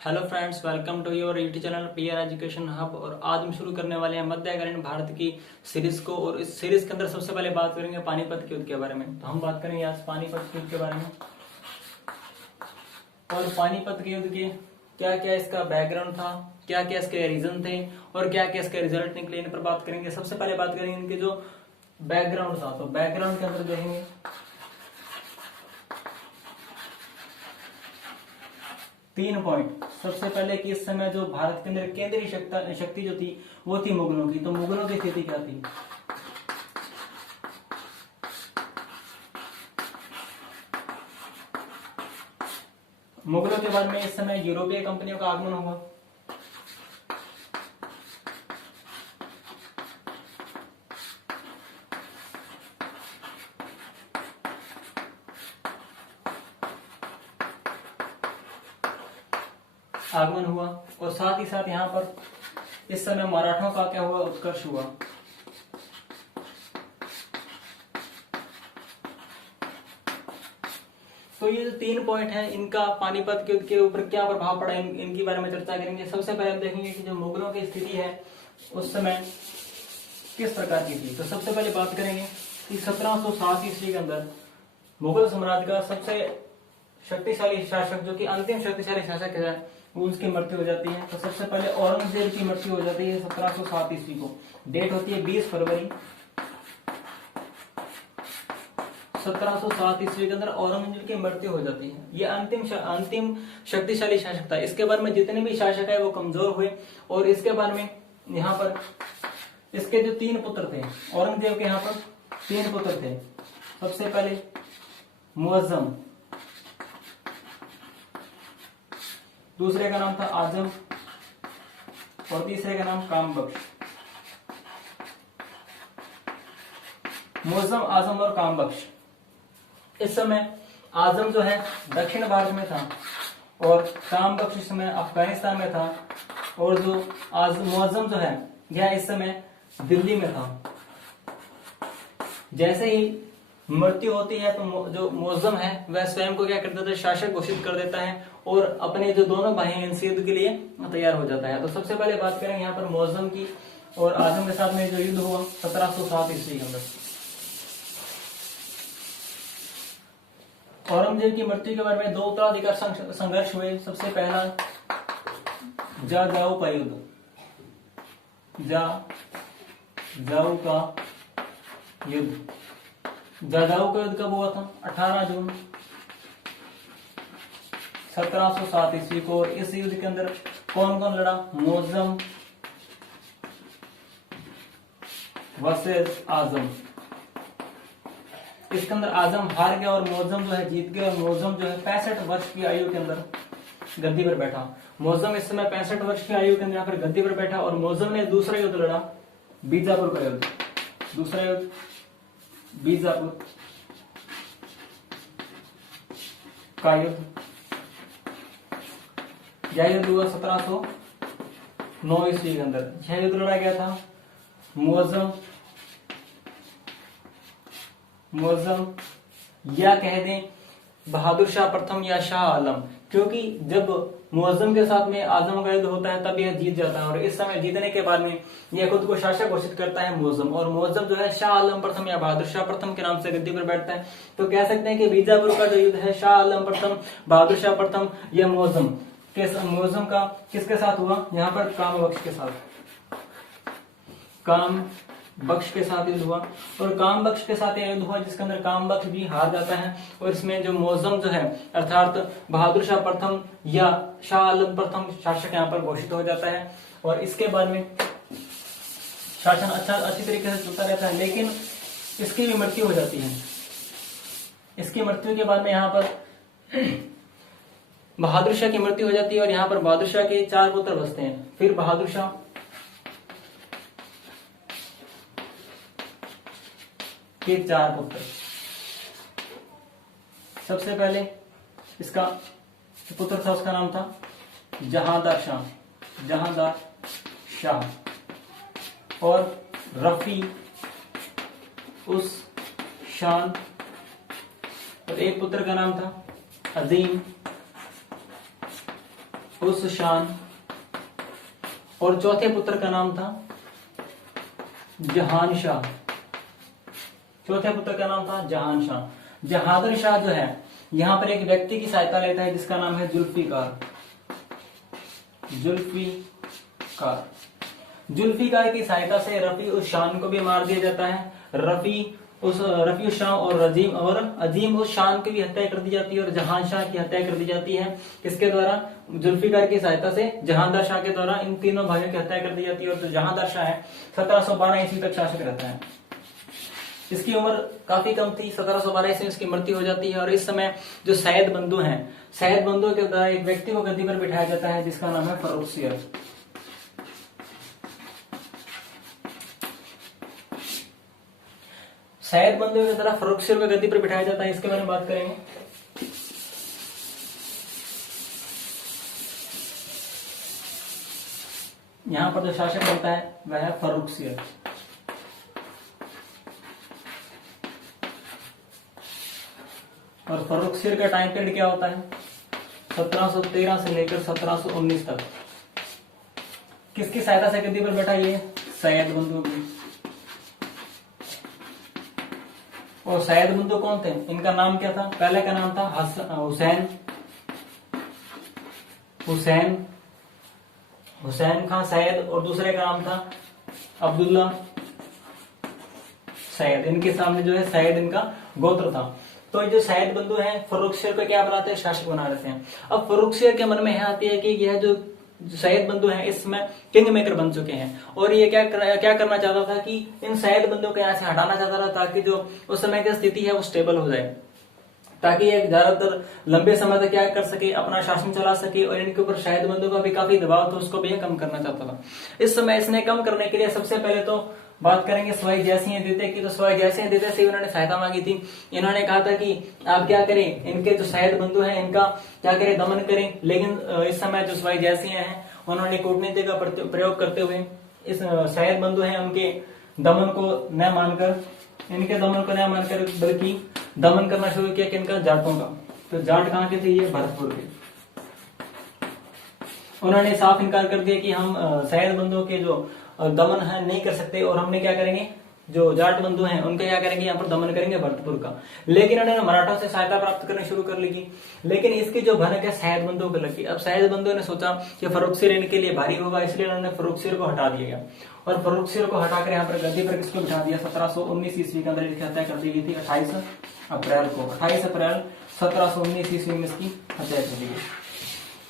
Hello friends, welcome to your YouTube channel PR education hub. और आज हम शुरू करने वाले हैं मध्यकालीन भारत की सीरीज को। और इस सीरीज के अंदर सबसे पहले बात करेंगे पानीपत के युद्ध के बारे में। तो हम बात करेंगे आज पानीपत के युद्ध के बारे में और पानीपत के युद्ध के क्या क्या इसका बैकग्राउंड था, क्या क्या इसके रीजन थे और क्या क्या इसके रिजल्ट निकले, इन पर बात करेंगे। सबसे पहले बात करेंगे इनके जो बैकग्राउंड था। तो बैकग्राउंड के अंदर देखेंगे 3 पॉइंट। सबसे पहले कि इस समय जो भारत के अंदर केंद्रीय शक्ति जो थी वो थी मुगलों की। तो मुगलों की स्थिति क्या थी? मुगलों के बाद में इस समय यूरोपीय कंपनियों का आगमन हुआ। और साथ ही साथ यहाँ पर इस समय मराठों का क्या हुआ? उत्कर्ष हुआ। तो ये जो 3 पॉइंट है, इनका पानीपत के युद्ध के ऊपर क्या प्रभाव पड़ा, इनके बारे में चर्चा करेंगे। सबसे पहले हम देखेंगे कि जो मुगलों की स्थिति है उस समय किस प्रकार की थी। तो सबसे पहले बात करेंगे कि 1707 ईस्वी के अंदर मुगल साम्राज्य का सबसे शक्तिशाली शासक, जो कि अंतिम शक्तिशाली शासक है, वो उसकी मृत्यु हो जाती है। तो सबसे पहले औरंगजेब की मृत्यु हो जाती है 1707 ईस्वी को। डेट होती है 20 फरवरी 1707 ईस्वी के अंदर औरंगजेब की मृत्यु हो जाती है। ये अंतिम शक्तिशाली शासक था। इसके बारे में जितने भी शासक है वो कमजोर हुए। और इसके बारे में यहाँ पर इसके जो 3 पुत्र थे, औरंगजेब के यहाँ पर 3 पुत्र थे। सबसे पहले मुअज्जम, दूसरे का नाम था आजम और तीसरे का नाम कामबख्श। मुअज्जम, आजम और कामबख्श। इस समय आजम जो है दक्षिण भारत में था और कामबख्श इस समय अफगानिस्तान में था। और जो मुअज्जम जो है यह इस समय दिल्ली में था। जैसे ही मृत्यु होती है तो जो मुअज्जम है वह स्वयं को क्या कर देता है? शासक घोषित कर देता है और अपने जो दोनों भाई हैं इनसे युद्ध के लिए तैयार हो जाता है। तो सबसे पहले बात करें यहाँ पर मुअज्जम की और आजम के साथ में जो युद्ध हुआ 1707 ईस्वी के अंदर। औरंगजेब की मृत्यु के बारे में 2 उत्तराधिकार संघर्ष हुए। सबसे पहला जाजाऊ का युद्ध, जाजाऊ का युद्ध। जाजाऊ का युद्ध कब हुआ था? 18 जून 1707 ईस्वी को। इस युद्ध के अंदर कौन कौन लड़ा? मुअज्जम वर्सेस आजम। इसके अंदर आजम हार गया और मुअज्जम जो है जीत गया। और मुअज्जम जो है 65 वर्ष की आयु के अंदर गद्दी पर बैठा। मुअज्जम इस समय 65 वर्ष की आयु के अंदर यहाँ पर गद्दी पर बैठा। और मुअज्जम ने दूसरा युद्ध लड़ा, बीजापुर का युद्ध। दूसरा युद्ध बीजापुर का युद्ध। यह युद्ध हुआ 1709 ईस्वी के अंदर। यह युद्ध लड़ा गया था मुअज्जम या कह दें बहादुर शाह प्रथम या शाह आलम, क्योंकि जब मुअज्जम के साथ में आजम का युद्ध होता है तब यह जीत जाता है। और इस समय जीतने के बाद में यह खुद को शासक घोषित करता है मुअज्जम। और मुअज्जम जो है शाह आलम प्रथम या बहादुर शाह प्रथम के नाम से गद्दी पर बैठता है। तो कह सकते हैं कि बीजापुर का जो युद्ध है शाह आलम प्रथम, बहादुर शाह प्रथम या मुअज्जम का किसके साथ हुआ? यहाँ पर कामबख्श के साथ, कामबख्श के साथ युद्ध हुआ। और कामबख्श के साथ यह युद्ध हुआ जिसके अंदर कामबख्श भी हार जाता है। और इसमें जो मुअज्जम जो है अर्थात बहादुर शाह प्रथम या शाह आलम प्रथम शासक यहाँ पर घोषित हो जाता है। और इसके बाद में शासन अच्छी तरीके से चलता रहता है। लेकिन इसकी भी मृत्यु हो जाती है। इसकी मृत्यु के बाद में यहाँ पर बहादुर शाह की मृत्यु हो जाती है। और यहाँ पर बहादुर शाह के 4 पुत्र बचते हैं। फिर बहादुर शाह के 4 पुत्र। सबसे पहले इसका पुत्र था, उसका नाम था जहांदार शाह और रफी उस शान। और एक पुत्र का नाम था अजीम उस शान, और चौथे पुत्र का नाम था जहान शाह। चौथे पुत्र का नाम था जहान शाह। जहादर शाह जो है यहां पर एक व्यक्ति की सहायता लेता है जिसका नाम है जुल्फिकार। जुल्फिकार की सहायता से रफी उस शान को भी मार दिया जाता है। रफी उस शाह और अजीम उस शान की भी हत्या कर दी जाती है, और जहान शाह की हत्या कर दी जाती है। किसके द्वारा? जुल्फिकार की सहायता से जहांदार शाह के द्वारा इन तीनों भाइयों की हत्या कर दी जाती है। और जो जहांदार शाह है 1712 ईस्वी तक शासक रहता है। इसकी उम्र काफी कम थी, 1712 ईस्वी में इसकी मृत्यु हो जाती है। और इस समय जो सैयद बंधु हैं, सैयद बंधु के द्वारा एक व्यक्ति को गद्दी पर बिठाया जाता है जिसका नाम है फर्रुखसियर। सैयद बंधु की तरह फर्रुखसियर को गद्दी पर बिठाया जाता है, इसके बारे में बात करेंगे। यहां पर जो शासक बनता है वह है फर्रुखसियर। और फर्रुखसियर का टाइम पीरियड क्या होता है? 1713 से लेकर 1719 तक। किसकी सहायता से गद्दी पर बैठा? ये सैयद बंधु की। और सैयद बंधु कौन थे? इनका नाम क्या था? पहले का नाम था हुसैन खान सैयद, और दूसरे का नाम था अब्दुल्ला सैयद। इनके सामने जो है सैयद इनका गोत्र था। तो ये जो सैयद बंधु हैं फर्रुखसियर को क्या बनाते हैं? शासक बना देते हैं। अब फर्रुखसियर के मन में यह आती है कि यह जो सैयद बंधु हैं इसमें किंग मेकर बन चुके हैं, और ये क्या करना चाहता था कि इन सैयद बंधुओं को यहाँ से हटाना चाहता था ताकि जो उस समय की स्थिति है वो स्टेबल हो जाए, ताकि ये ज्यादातर लंबे समय तक क्या कर सके, अपना शासन चला सके। और इनके ऊपर सैयद बंधु का भी काफी दबाव था, उसको भी कम करना चाहता था। इस समय इसने कम करने के लिए सबसे पहले तो बात करेंगे सवाई जयसिंह द्वितीय की। तो सवाई जयसिंह द्वितीय से उन्होंने सहायता मांगी थी। इन्होंने कहा था कि आप क्या करें, इनके जो सैयद बंधु हैं इनका क्या करें, दमन करें। लेकिन इस समय जो सवाई जयसिंह हैं उन्होंने कूटनीति का प्रयोग करते हुए इस सैयद बंधु हैं उनके दमन को न मानकर, बल्कि दमन करना शुरू किया किनका? जाटों का। तो जाट कहाँ के थे? ये भरतपुर के। उन्होंने साफ इनकार कर दिया कि हम सैयद बंधुओं के जो दमन है नहीं कर सकते, और हमने क्या करेंगे, जो जाट बंधु हैं उनका क्या करेंगे, यहाँ पर दमन करेंगे भरतपुर का। लेकिन उन्होंने मराठों से सहायता प्राप्त करनी शुरू कर ली। लेकिन इसकी जो भनक है सैयद बंधुओं को लगी। अब सैयद बंधुओं ने सोचा कि फर्रुखसियर इनके लिए भारी होगा, इसलिए उन्होंने फर्रुखसियर को हटा दिया। और फर्रुखसियर को हटाकर यहाँ पर गद्दी पर किसको बिठा दिया? 1719 ईस्वी के अंदर इसकी हत्या कर दी गई थी। 28 अप्रैल 1719 ईस्वी में इसकी हत्या कर दी गई।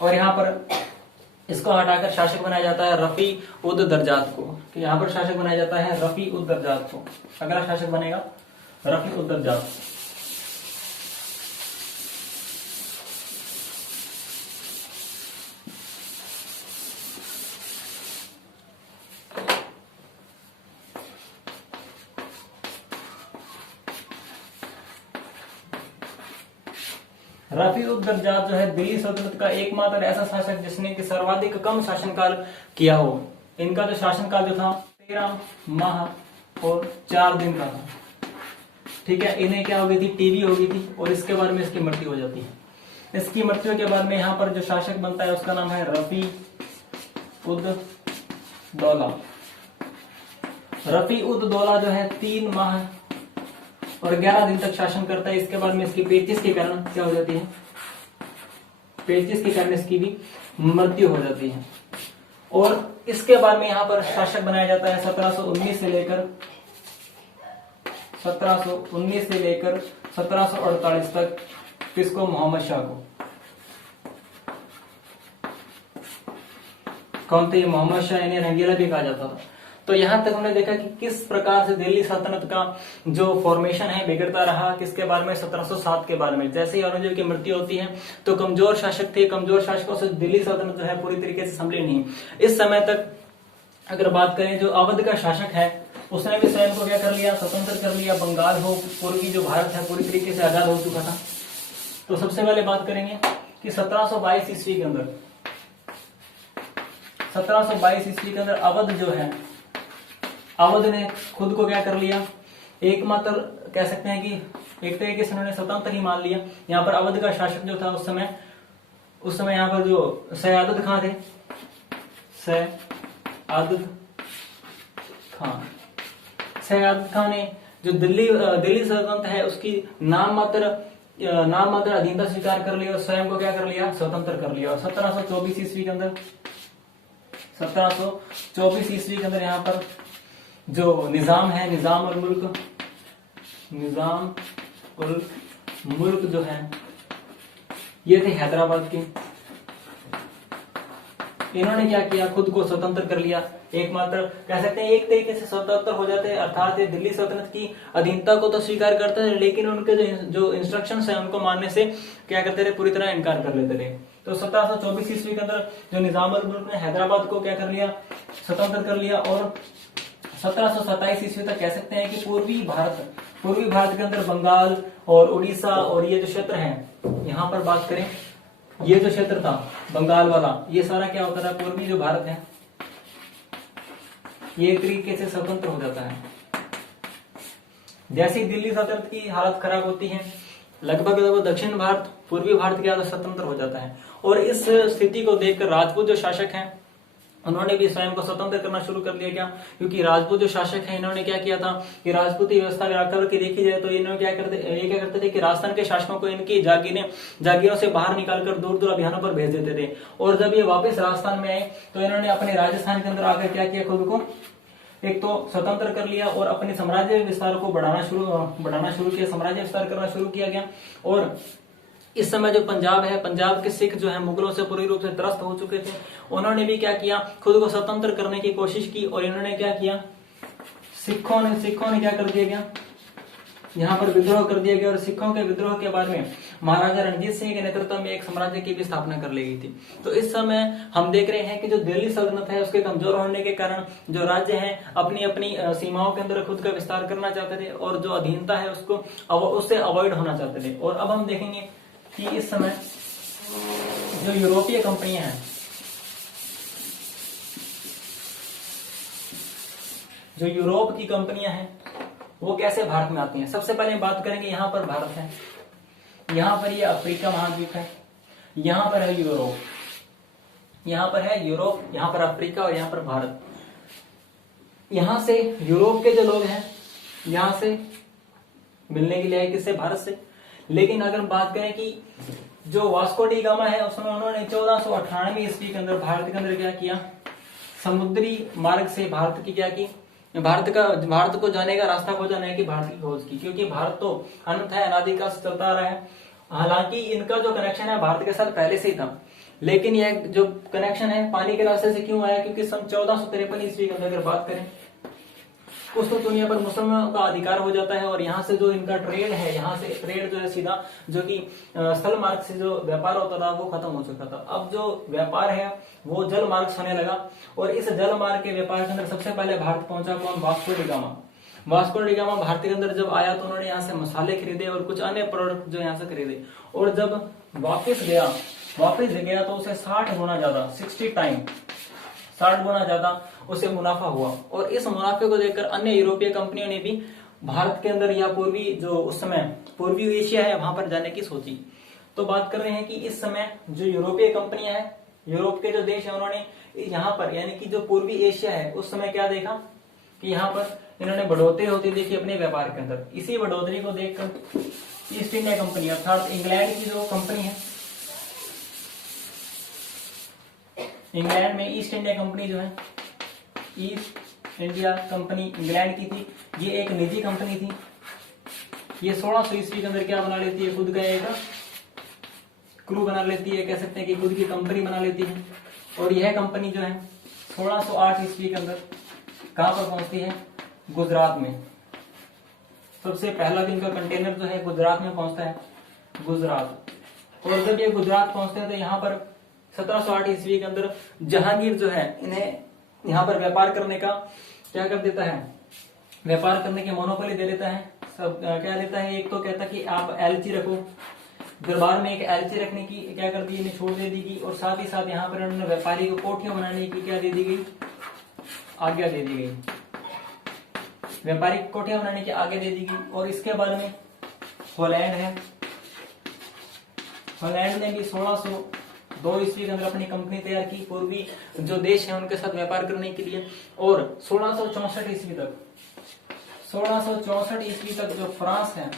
और यहाँ पर इसको हटाकर शासक बनाया जाता है रफी उद दर्जात को। तो यहाँ पर शासक बनाया जाता है रफी उद दर्जात को। अगला शासक बनेगा रफी उद दर्जात। रफी उद दर्जात जो है दिल्ली सल्तनत का एकमात्र ऐसा शासक जिसने कि सर्वाधिक कम शासनकाल किया हो। इनका जो शासनकाल जो था 13 माह और 4 दिन का था। ठीक है, इन्हें क्या हो गई थी? टीबी हो गई थी, और इसके बाद में इसकी मृत्यु हो जाती है। इसकी मृत्यु के बाद में यहाँ पर जो शासक बनता है उसका नाम है रफी उद दौला। रफी उद दौला जो है 3 माह और 11 दिन तक शासन करता है। इसके बाद में इसकी 35 के कारण क्या हो जाती है? 35 के कारण इसकी भी मृत्यु हो जाती है। और इसके बाद में यहाँ पर शासक बनाया जाता है 1719 से लेकर 1748 तक। किसको? मोहम्मद शाह को। कौन थे? मोहम्मद शाह, इन्हें रंगीला भी कहा जाता था। तो यहां तक हमने देखा कि किस प्रकार से दिल्ली सल्तनत का जो फॉर्मेशन है बिगड़ता रहा। किसके बारे में? 1707 के बारे में। जैसे ही औरंगजेब की मृत्यु होती है तो कमजोर शासक थे, कमजोर शासकों से दिल्ली सल्तनत जो है पूरी तरीके से संभली नहीं। इस समय तक अगर बात करें, जो अवध का शासक है उसने भी स्वयं को क्या कर लिया? स्वतंत्र कर लिया। बंगाल हो, पूर्वी जो भारत है पूरी तरीके से आजाद हो चुका था। तो सबसे पहले बात करेंगे कि 1722 ईस्वी के अंदर, 1722 ईस्वी के अंदर अवध जो है, अवध ने खुद को क्या कर लिया? एकमात्र कह सकते हैं कि एक तरीके से उन्होंने स्वतंत्र ही मान लिया। यहाँ पर अवध का शासक जो था उस समय उस समय यहाँ पर जो सयादत खां थे, सयादत खां ने जो दिल्ली सल्तनत है उसकी नाम मात्र अधीनता स्वीकार कर ली और स्वयं को क्या कर लिया, स्वतंत्र कर लिया। और 1724 ईस्वी के अंदर 1724 ईस्वी के अंदर यहाँ पर जो निजाम है, निजाम उल मुल्क जो है ये थे हैदराबाद के। इन्होंने क्या किया, खुद को स्वतंत्र कर लिया, एकमात्र कह सकते हैं एक तरीके से स्वतंत्र हो जाते हैं, अर्थात ये दिल्ली सल्तनत की अधीनता को तो स्वीकार करते हैं लेकिन उनके जो इंस्ट्रक्शंस है उनको मानने से क्या करते थे, पूरी तरह इनकार कर लेते थे। तो 1724 ईस्वी के अंदर जो निजाम उल मुल्क ने हैदराबाद को क्या कर लिया, स्वतंत्र कर लिया। और 1727 ईस्वी तक कह सकते हैं कि पूर्वी भारत के अंदर बंगाल और उड़ीसा और ये जो क्षेत्र है, यहाँ पर बात करें ये जो क्षेत्र था बंगाल वाला, ये सारा क्या होता था, पूर्वी जो भारत है ये एक तरीके से स्वतंत्र हो जाता है। जैसे ही दिल्ली सल्तनत की हालत खराब होती है, लगभग दक्षिण भारत, पूर्वी भारत क्या स्वतंत्र हो जाता है। और इस स्थिति को देखकर राजपूत जो शासक हैं उन्होंने भी स्वयं को स्वतंत्र करना शुरू कर दिया। क्या, क्योंकि राजपूत जो शासक हैं इन्होंने क्या किया था कि राजपूती व्यवस्था आकर के देखी जाए तो इन्होंने क्या करते थे कि राजस्थान के शासकों को इनकी जागीरों से बाहर निकालकर दूर दूर अभियानों पर भेज देते थे। और जब ये वापस राजस्थान में आए तो इन्होंने अपने राजस्थान के अंदर आकर क्या किया, खुद को एक तो स्वतंत्र कर लिया और अपने साम्राज्य विस्तार को बढ़ाना शुरू किया, साम्राज्य विस्तार करना शुरू किया गया। और इस समय जो पंजाब है, पंजाब के सिख जो है मुगलों से पूरी रूप से त्रस्त हो चुके थे, उन्होंने भी क्या किया, खुद को स्वतंत्र करने की कोशिश की। और इन्होंने क्या किया, सिखों ने क्या कर दिया गया, यहाँ पर विद्रोह कर दिया गया। और सिखों के विद्रोह के बाद में महाराजा रणजीत सिंह के नेतृत्व में एक साम्राज्य की भी स्थापना कर ली गई थी। तो इस समय हम देख रहे हैं कि जो दिल्ली सल्तनत है उसके कमजोर होने के कारण जो राज्य हैं अपनी अपनी सीमाओं के अंदर खुद का विस्तार करना चाहते थे और जो अधीनता है उससे अवॉइड होना चाहते थे। और अब हम देखेंगे कि इस समय जो यूरोपीय कंपनियां हैं, जो यूरोप की कंपनियां हैं वो कैसे भारत में आती हैं। सबसे पहले बात करेंगे, यहाँ पर भारत है, यहाँ पर ये अफ्रीका महाद्वीप है, यहाँ पर है यूरोप, यहाँ पर अफ्रीका और यहाँ पर भारत। यहाँ से यूरोप के जो लोग हैं यहाँ से मिलने के लिए आए, किससे, भारत से। लेकिन अगर हम बात करें कि जो वास्को डी गामा है उसमें उन्होंने 1498 ईस्वी के अंदर भारत के अंदर क्या किया, समुद्री मार्ग से भारत की क्या की, भारत को जाने का रास्ता खोजा, नहीं कि भारत की खोज की। क्योंकि भारत तो अनंत है, अनादिकाल से चलता आ रहा है। हालांकि इनका जो कनेक्शन है भारत के साथ पहले से ही था, लेकिन यह जो कनेक्शन है पानी के रास्ते से क्यों आया, क्योंकि सन 1453 ईस्वी के अंदर अगर बात करें उस तो दुनिया पर मुसलमानों का अधिकार हो जाता है। और यहाँ से जो इनका ट्रेड है, यहाँ से ट्रेड जो है सीधा, जो कि स्थल मार्ग से जो व्यापार होता था वो खत्म हो चुका था। अब जो व्यापार है वो जल मार्ग से होने लगा। और इस जल मार्ग के व्यापार के अंदर सबसे पहले भारत पहुंचा कौन, Vasco D gamma. Vasco D gamma Bharat के अंदर जब आया तो उन्होंने यहाँ से मसाले खरीदे और कुछ अन्य प्रोडक्ट जो यहाँ से खरीदे। और जब वापिस गया तो उसे 60 गुना ज्यादा, 60 गुना ज्यादा उसे मुनाफा हुआ। और इस मुनाफे को देखकर अन्य यूरोपीय कंपनियों ने भी भारत के अंदर या पूर्वी जो उस समय पूर्वी एशिया है वहां पर जाने की सोची। तो बात कर रहे हैं कि इस समय जो यूरोपीय कंपनियां हैं, यूरोप के जो देश है, उन्होंने यहाँ पर यानी कि जो पूर्वी एशिया है उस समय क्या देखा कि यहाँ पर इन्होंने बढ़ोतरी होती देखी अपने व्यापार के अंदर। इसी बढ़ोतरी को देखकर ईस्ट इंडिया कंपनी अर्थात इंग्लैंड की जो कंपनी है, इंग्लैंड में ईस्ट इंडिया कंपनी जो है, ईस्ट इंडिया कंपनी इंग्लैंड की थी, ये एक निजी कंपनी थी। ये 1600 ईस्वी के अंदर क्या बना लेती है, खुद का एक क्रू बना लेती है, कह सकते हैं कि खुद की कंपनी बना लेती है। और यह कंपनी जो है 1608 ईस्वी के अंदर कहां पर पहुंचती है, गुजरात में। सबसे पहला दिन का कंटेनर जो है गुजरात में पहुंचता है, गुजरात। और जब ये गुजरात पहुंचते हैं तो यहाँ पर 1708 ईस्वी के अंदर जहांगीर जो है इन्हें यहाँ पर व्यापार करने का क्या कर देता है, व्यापार करने की मोनोपोली दे देता है। सब क्या लेता है, एक तो कहता कि आप एलची रखो, दरबार में एक एलची रखने की क्या कर दी, इन्हें छोड़ दे दी गई। और साथ ही साथ यहाँ पर उन्होंने व्यापारी को कोठियां बनाने की क्या दे दी गई, आज्ञा दे दी गई, व्यापारी कोठियां बनाने की आज्ञा दे दी गई। और इसके बाद में हॉलैंड है, हॉलैंड ने भी 1600 2 ईस्वी के अंदर अपनी कंपनी तैयार की पूर्वी जो देश है उनके साथ व्यापार करने के लिए। और 1664 ईस्वी तक, 1664 ईस्वी तक जो फ्रांस है,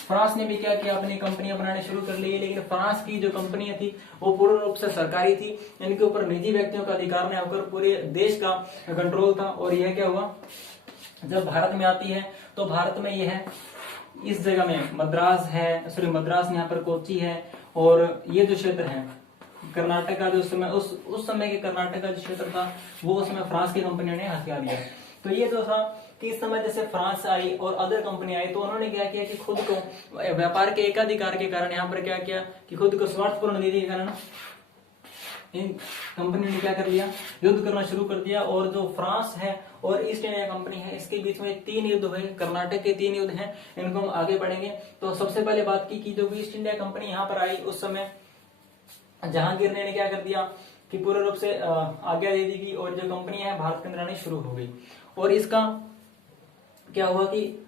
फ्रांस ने भी क्या किया, अपनी कंपनियां बनाने शुरू कर ली। लेकिन फ्रांस की जो कंपनियां थी वो पूर्ण रूप से सरकारी थी, इनके ऊपर निजी व्यक्तियों का अधिकार नहीं होकर पूरे देश का कंट्रोल था। और यह क्या हुआ, जब भारत में आती है तो भारत में यह है, इस जगह में मद्रास है, सॉरी मद्रास यहाँ पर कोच्चि है, और ये जो क्षेत्र है कर्नाटक का, जो समय उस समय के कर्नाटक का जो क्षेत्र था वो उस समय फ्रांस की कंपनियों ने हथिया लिया। तो ये जो था कि इस समय जैसे फ्रांस आई और अदर कंपनी आई तो उन्होंने क्या किया कि खुद को व्यापार के एकाधिकार के कारण यहाँ पर क्या किया कि खुद को स्वार्थपूर्ण नीति के कारण इन कंपनी ने क्या कर लिया, युद्ध करना शुरू कर दिया। और जो फ्रांस है और ईस्ट इंडिया कंपनी है इसके बीच में 3 युद्ध हुए, कर्नाटक के 3 युद्ध हैं, इनको हम आगे बढ़ेंगे। तो सबसे पहले बात की जो ईस्ट इंडिया कंपनी यहाँ पर आई उस समय जहांगीर ने क्या कर दिया कि पूर्ण रूप से आज्ञा दे दी गई और जो कंपनी है भारत के अंदर आनी शुरू हो गई। और इसका क्या हुआ कि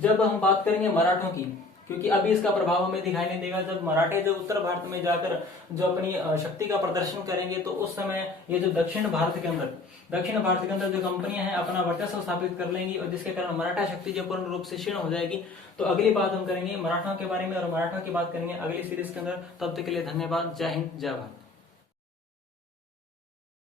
जब हम बात करेंगे मराठों की, क्योंकि अभी इसका प्रभाव हमें दिखाई नहीं देगा, जब मराठे जो उत्तर भारत में जाकर जो अपनी शक्ति का प्रदर्शन करेंगे तो उस समय ये जो दक्षिण भारत के अंदर जो कंपनियां हैं अपना वर्चस्व स्थापित कर लेंगी और जिसके कारण मराठा शक्ति जो पूर्ण रूप से क्षीण हो जाएगी। तो अगली बात हम करेंगे मराठों के बारे में और मराठों की बात करेंगे अगली सीरीज के अंदर। तब तक के लिए धन्यवाद। जय हिंद, जय भारत।